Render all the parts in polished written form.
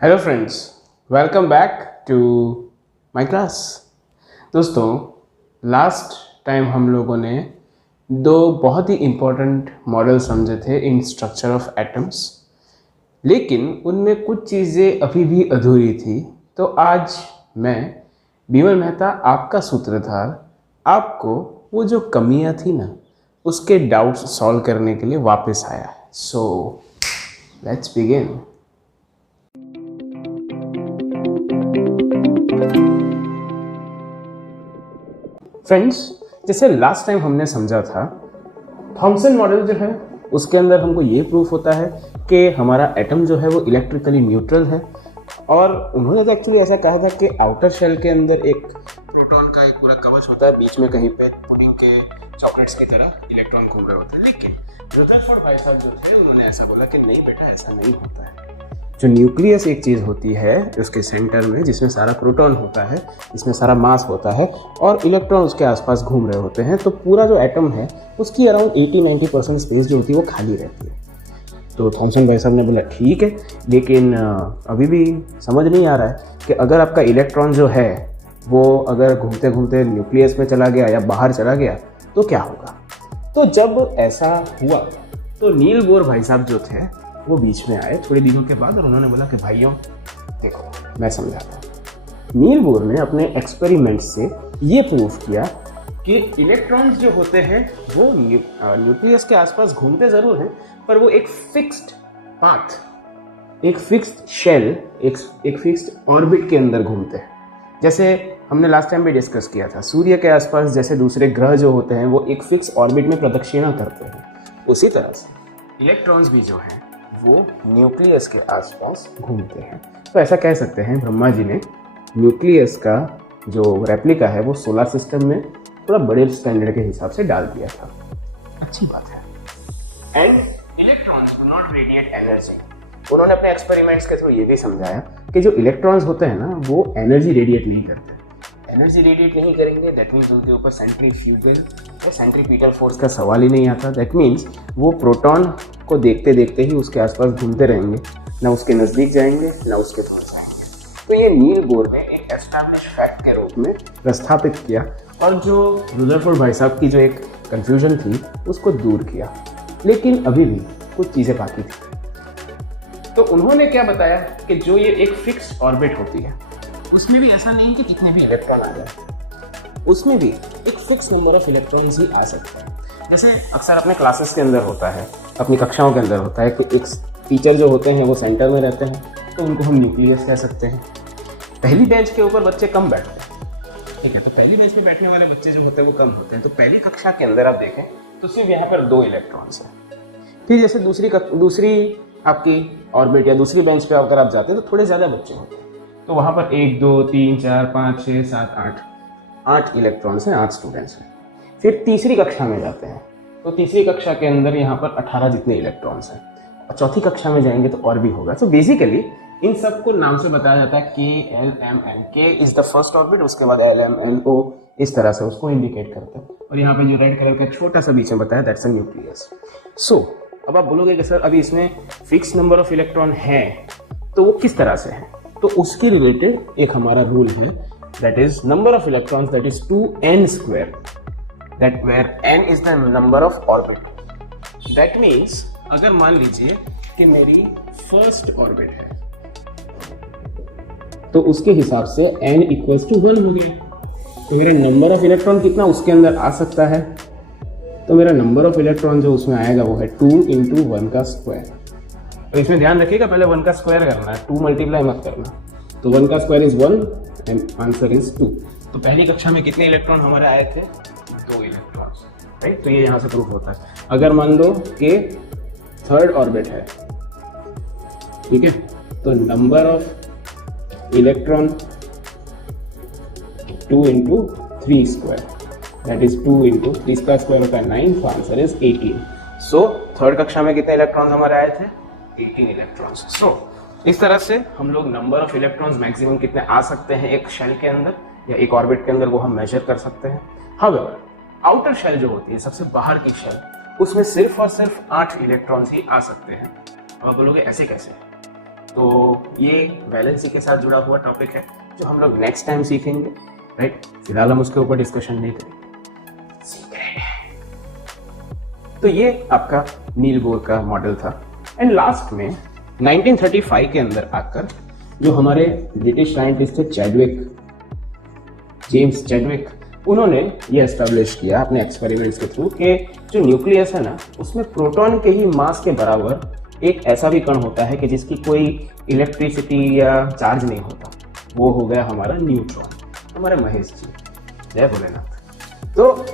Hello friends, welcome back to my class. दोस्तों, last time हम लोगों ने दो बहुत ही इम्पोर्टेंट मॉडल समझे थे इन स्ट्रक्चर ऑफ एटम्स, लेकिन उनमें कुछ चीज़ें अभी भी अधूरी थी। तो आज मैं बीमल मेहता, आपका सूत्रधार, आपको वो जो कमियां थी ना, उसके डाउट्स सॉल्व करने के लिए वापस आया है। So let's begin. फ्रेंड्स, जैसे लास्ट टाइम हमने समझा था, थॉमसन मॉडल जो है उसके अंदर हमको ये प्रूफ होता है कि हमारा एटम जो है वो इलेक्ट्रिकली न्यूट्रल है। और उन्होंने तो एक्चुअली ऐसा कहा था कि आउटर शेल के अंदर एक प्रोटॉन का एक पूरा कवच होता है, बीच में कहीं पे पुडिंग के चॉकलेट्स की तरह इलेक्ट्रॉन घूम रहे होते हैं। लेकिन रदरफोर्ड भाई साहब जो थे उन्होंने ऐसा बोला कि नहीं बेटा, ऐसा नहीं होता है। जो न्यूक्लियस एक चीज़ होती है उसके सेंटर में, जिसमें सारा प्रोटॉन होता है, जिसमें सारा मास होता है और इलेक्ट्रॉन उसके आसपास घूम रहे होते हैं, तो पूरा जो एटम है उसकी अराउंड 80-90% स्पेस जो होती है वो खाली रहती है। तो थॉमसन भाई साहब ने बोला ठीक है, लेकिन अभी भी समझ नहीं आ रहा है कि अगर आपका इलेक्ट्रॉन जो है वो अगर घूमते घूमते न्यूक्लियस में चला गया या बाहर चला गया तो क्या होगा। तो जब ऐसा हुआ तो नील बोर भाई साहब जो थे वो बीच में आए थोड़े दिनों के बाद और उन्होंने बोला कि भाइयों देखो, मैं समझाता हूँ। नील बोर ने अपने एक्सपेरिमेंट से ये प्रूफ किया कि इलेक्ट्रॉन्स जो होते हैं वो न्यूक्लियस के आसपास घूमते जरूर हैं, पर वो एक फिक्स्ड पाथ, एक फिक्स्ड शेल, एक फिक्स्ड ऑर्बिट के अंदर घूमते हैं। जैसे हमने लास्ट टाइम भी डिस्कस किया था, सूर्य के आसपास जैसे दूसरे ग्रह जो होते हैं वो एक फिक्स ऑर्बिट में प्रदक्षिणा करते हैं, उसी तरह से इलेक्ट्रॉन्स भी जो हैं वो न्यूक्लियस के आसपास घूमते हैं। तो ऐसा कह सकते हैं ब्रह्मा जी ने न्यूक्लियस का जो रेप्लिका है वो सोलर सिस्टम में थोड़ा बड़े स्टैंडर्ड के हिसाब से डाल दिया था। अच्छी बात है। And electrons do not radiate energy. उन्होंने अपने एक्सपेरिमेंट्स के थ्रू ये भी समझाया कि जो इलेक्ट्रॉन्स होते हैं ना वो एनर्जी रेडिएट नहीं करते। एनर्जी रेडिएट नहीं करेंगे, दैट मीन्स उनके ऊपर सेंट्रीफ्यूगल या सेंट्रीपिटल फोर्स का सवाल ही नहीं आता। दैट मीन्स वो प्रोटॉन को देखते देखते ही उसके आसपास घूमते रहेंगे, ना उसके नज़दीक जाएंगे ना उसके दूर जाएंगे। तो ये नील बोर ने एक एस्टैब्लिश फैक्ट के रूप में प्रस्थापित किया और जो रदरफोर्ड भाई साहब की जो एक कन्फ्यूजन थी उसको दूर किया। लेकिन अभी भी कुछ चीज़ें बाकी थी। तो उन्होंने क्या बताया कि जो ये एक फिक्स ऑर्बिट होती है उसमें भी ऐसा नहीं कि कितने भी इलेक्ट्रॉन आ जाए, उसमें भी एक फिक्स नंबर ऑफ इलेक्ट्रॉन्स ही आ सकते हैं। जैसे अक्सर अपने क्लासेस के अंदर होता है, अपनी कक्षाओं के अंदर होता है कि एक टीचर जो होते हैं वो सेंटर में रहते हैं, तो उनको हम न्यूक्लियस कह सकते हैं। पहली बेंच के ऊपर बच्चे कम बैठते हैं, ठीक है, तो पहली बेंच पे बैठने वाले बच्चे जो होते हैं वो कम होते हैं। तो पहली कक्षा के अंदर आप देखें तो सिर्फ यहाँ पर 2 इलेक्ट्रॉन्स हैं। फिर जैसे दूसरी आपकी ऑर्बिट या दूसरी बेंच पे अगर आप जाते हैं तो थोड़े ज़्यादा बच्चे होते हैं, तो वहाँ पर 1 2 3 4 5 6 7 8 इलेक्ट्रॉन्स हैं, 8 स्टूडेंट्स हैं। फिर तीसरी कक्षा में जाते हैं तो तीसरी कक्षा के अंदर यहाँ पर 18 जितने इलेक्ट्रॉन्स हैं, और चौथी कक्षा में जाएंगे तो और भी होगा। तो बेसिकली इन सबको नाम से बताया जाता है KLMN। K is the first orbit, उसके बाद LMNO, इस तरह से उसको इंडिकेट करते हैं। और यहाँ पे जो रेड कलर का छोटा सा बीच में बताया, दैट्स अ न्यूक्लियस। सो अब आप बोलोगे कि सर अभी इसमें फिक्स नंबर ऑफ इलेक्ट्रॉन है, तो वो किस तरह से है? तो उसके रिलेटेड एक हमारा रूल है, that is number of electrons, that is 2n², that where n is the number of orbit. That means अगर मान लीजिए कि मेरी फर्स्ट ऑर्बिट है तो उसके हिसाब से n = 1 हो गया, तो मेरा नंबर ऑफ इलेक्ट्रॉन कितना उसके अंदर आ सकता है, तो मेरा नंबर ऑफ इलेक्ट्रॉन जो उसमें आएगा वो है 2 × 1 का स्क्वायर। तो इसमें ध्यान रखिएगा, पहले 1 का स्क्वायर करना है, 2 मल्टीप्लाई मत करना। तो 1 का square is 1 and answer is 2। तो पहली कक्षा में कितने इलेक्ट्रॉन हमारे आए थे? 2 इलेक्ट्रॉन्स, राइट। तो ये यहाँ से प्रूफ होता है। अगर मान लो कि थर्ड ऑर्बिट है, ठीक है, तो number of electron 2 × 3², that is 2 × 3 का स्क्वायर होता है 9, तो आंसर इज 18। सो थर्ड कक्षा में कितने इलेक्ट्रॉन्स हमारे आए थे? 18 इलेक्ट्रॉन्स। सो इस तरह से हम लोग नंबर ऑफ इलेक्ट्रॉन्स मैक्सिमम कितने आ सकते हैं एक शेल के अंदर या एक ऑर्बिट के अंदर, वो हम मेजर कर सकते हैं। हाउएवर आउटर शेल जो होती है, सबसे बाहर की शेल, उसमें सिर्फ और सिर्फ 8 इलेक्ट्रॉन्स ही आ सकते हैं। अब आप बोलोगे ऐसे कैसे? तो ये वैलेंसी के साथ जुड़ा हुआ टॉपिक है जो हम लोग नेक्स्ट टाइम सीखेंगे, राइट। फिलहाल हम उसके ऊपर डिस्कशन नहीं करेंगे, सीख रहे हैं। तो ये आपका नील बोर का मॉडल था। एंड लास्ट में 1935 के अंदर आकर जो हमारे ब्रिटिश साइंटिस्ट थे जेम्स चैडविक, उन्होंने ये एस्टेब्लिश किया अपने एक्सपेरिमेंट्स के थ्रू कि जो न्यूक्लियस है ना, उसमें प्रोटॉन के ही मास के बराबर एक ऐसा भी कण होता है कि जिसकी कोई इलेक्ट्रिसिटी या चार्ज नहीं होता। वो हो गया हमारा न्यूट्रॉन। हमारे महेश जी, जय भोलेनाथ। तो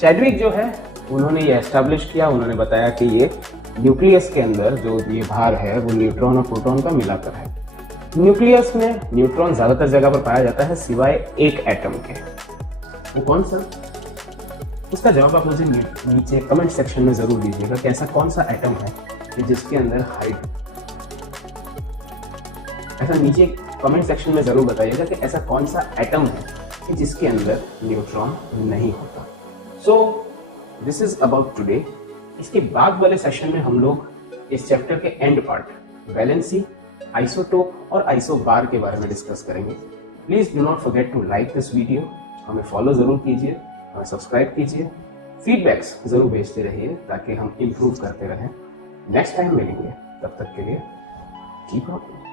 चैडविक जो है उन्होंने ये एस्टेब्लिश किया, उन्होंने बताया कि ये न्यूक्लियस के अंदर जो ये भार है वो न्यूट्रॉन और प्रोटॉन का मिलाकर है। न्यूक्लियस में न्यूट्रॉन ज्यादातर जगह पर पाया जाता है सिवाय एक एटम के। वो कौन सा? उसका जवाब आप मुझे नीचे कमेंट सेक्शन में जरूर दीजिएगा कि ऐसा कौन सा एटम है कि जिसके अंदर ऐसा नीचे कमेंट सेक्शन में जरूर बताइएगा कि ऐसा कौन सा एटम है कि जिसके अंदर न्यूट्रॉन नहीं होता। So this is about today. इसके बाद वाले सेशन में हम लोग इस चैप्टर के एंड पार्ट वैलेंसी, आइसोटोप और आइसोबार के बारे में डिस्कस करेंगे। Please do not forget to like this video. हमें फॉलो जरूर कीजिए, हमें सब्सक्राइब कीजिए, फीडबैक्स जरूर भेजते रहिए ताकि हम इम्प्रूव करते रहें। नेक्स्ट टाइम मिलेंगे, तब तक के लिए कीप रॉकिंग।